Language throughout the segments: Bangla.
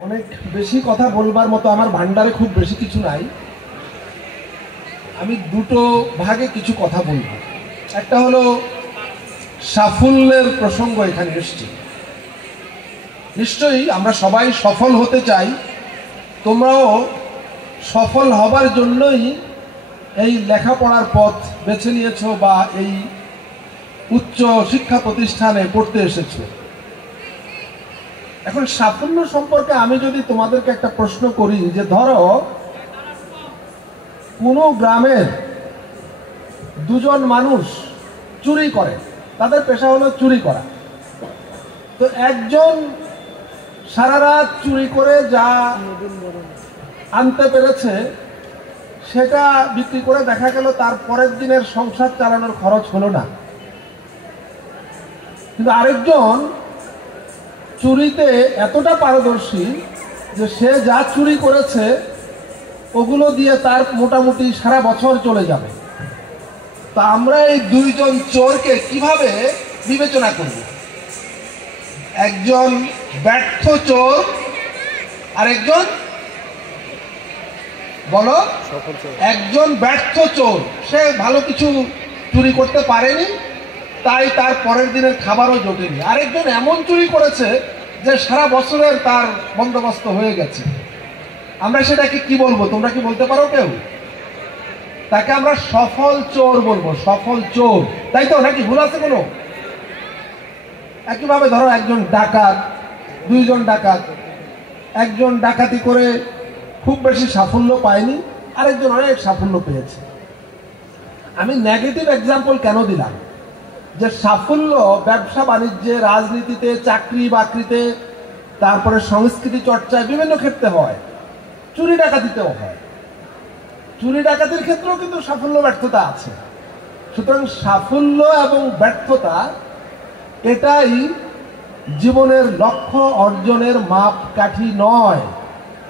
অনেক বেশি কথা বলবার মতো আমার ভান্ডারে খুব বেশি কিছু নাই। আমি দুটো ভাগে কিছু কথা বলবো। একটা হলো সাফল্যের প্রসঙ্গ এখানে এসছে। নিশ্চয়ই আমরা সবাই সফল হতে চাই, তোমরাও সফল হবার জন্যই এই লেখাপড়ার পথ বেছে নিয়েছো বা এই উচ্চ শিক্ষা প্রতিষ্ঠানে পড়তে এসেছো। এখন সাফল্য সম্পর্কে আমি যদি তোমাদেরকে একটা প্রশ্ন করি যে ধরো কোনো গ্রামের দুজন মানুষ চুরি করে, তাদের পেশা হলো চুরি করা। তো একজন সারা রাত চুরি করে যা আনতে পেরেছে সেটা বিক্রি করে দেখা গেল তার পরের দিনের সংসার চালানোর খরচ হলো না। কিন্তু আরেকজন চুরিতে এতটা পারদর্শী যে সে যা চুরি করেছে ওগুলো দিয়ে তার মোটামুটি সারা বছর চলে যাবে। তা আমরা এই দুইজন চোরকে কিভাবে বিবেচনা করব? একজন ব্যর্থ চোর আর একজন বলো একজন ব্যর্থ চোর। সে ভালো কিছু চুরি করতে পারেনি, তাই তার পরের দিনের খাবারও জোটেনি। আরেকজন এমন চুরি করেছে যে সারা বছরের তার বন্দোবস্ত হয়ে গেছে। আমরা সেটাকে কি বলবো? তোমরা কি বলতে পারো কেউ? তাকে আমরা সফল চোর বলবো, সফল চোর, তাই তো? নাকি ভুল আছে কোনো? একইভাবে ধরো একজন ডাকাত, দুইজন ডাকাত, একজন ডাকাতি করে খুব বেশি সাফল্য পায়নি, আরেকজন অনেক সাফল্য পেয়েছে। আমি নেগেটিভ এক্সাম্পল কেন দিলাম? যে সাফল্য ব্যবসা বাণিজ্যে, রাজনীতিতে, চাকরি বাকরিতে, তারপরে সংস্কৃতি চর্চায় বিভিন্ন ক্ষেত্রে হয়, চুরি ডাকাতিতেও হয়। চুরি ডাকাতির ক্ষেত্রেও কিন্তু সাফল্য ব্যর্থতা আছে। সুতরাং সাফল্য এবং ব্যর্থতা এটাই জীবনের লক্ষ্য অর্জনের মাপকাঠি নয়।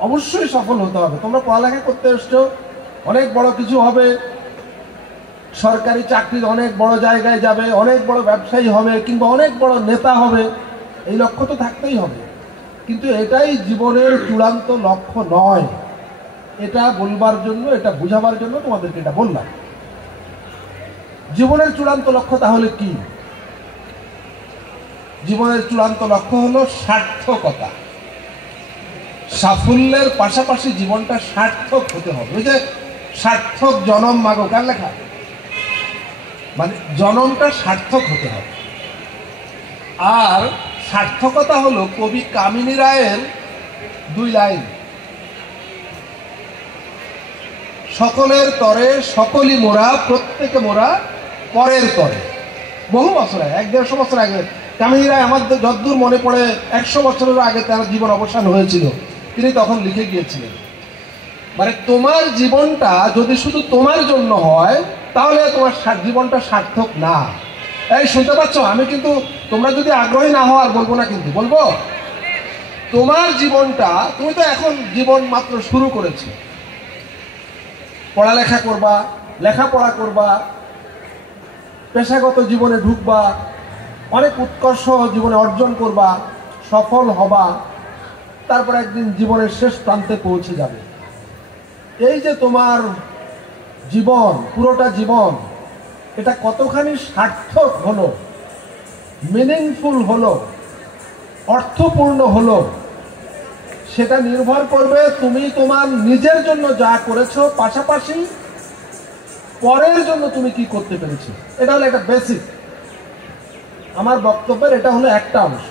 অবশ্যই সফল হতে হবে। তোমরা পড়ালেখা করতে এসছো, অনেক বড় কিছু হবে, সরকারি চাকরির অনেক বড় জায়গায় যাবে, অনেক বড় ব্যবসায়ী হবে, কিংবা অনেক বড় নেতা হবে, এই লক্ষ্য তো থাকতেই হবে। কিন্তু এটাই জীবনের চূড়ান্ত লক্ষ্য নয়। এটা বলবার জন্য, এটা বোঝাবার জন্য তোমাদেরকে এটা বললাম। জীবনের চূড়ান্ত লক্ষ্য তাহলে কি? জীবনের চূড়ান্ত লক্ষ্য হলো সার্থকতা। সাফল্যের পাশাপাশি জীবনটা সার্থক হতে হবে। ওই যে সার্থক জনম মাগো, কার লেখা? মানে জনমটা সার্থক হতে হবে। আর সার্থকতা হলো কবি কামিনী রায়ের দুই লাইন, সকলের তরে সকলই মোরা, প্রত্যেকে মোরা পরের তরে। বহু বছর আগে, 100-150 বছর আগে কামিনী রায়, আমার যদ্দূর মনে পড়ে 100 বছরের আগে তার জীবন অবসান হয়েছিল, তিনি তখন লিখে গিয়েছিলেন, মানে তোমার জীবনটা যদি শুধু তোমার জন্য হয় তাহলে তোমার জীবনটা সার্থক না। এই শুনতে পাচ্ছ? আমি কিন্তু, তোমরা যদি আগ্রহী না হও আর বলবো না, কিন্তু বলবো তোমার জীবনটা, তুমি তো এখন জীবন মাত্র শুরু করেছো, পড়ালেখা করবা, লেখাপড়া করবা, পেশাগত জীবনে ঢুকবা, অনেক উৎকর্ষ জীবনে অর্জন করবা, সফল হবা, তারপর একদিন জীবনের শেষ প্রান্তে পৌঁছে যাবে। এই যে তোমার জীবন, পুরোটা জীবন, এটা কতখানি সার্থক হলো, মিনিংফুল হলো, অর্থপূর্ণ হলো, সেটা নির্ভর করবে তুমি তোমার নিজের জন্য যা করেছো, পাশাপাশি পরের জন্য তুমি কি করতে পেরেছো। এটা হলো একটা বেসিক। আমার বক্তব্যের এটা হলো একটা অংশ।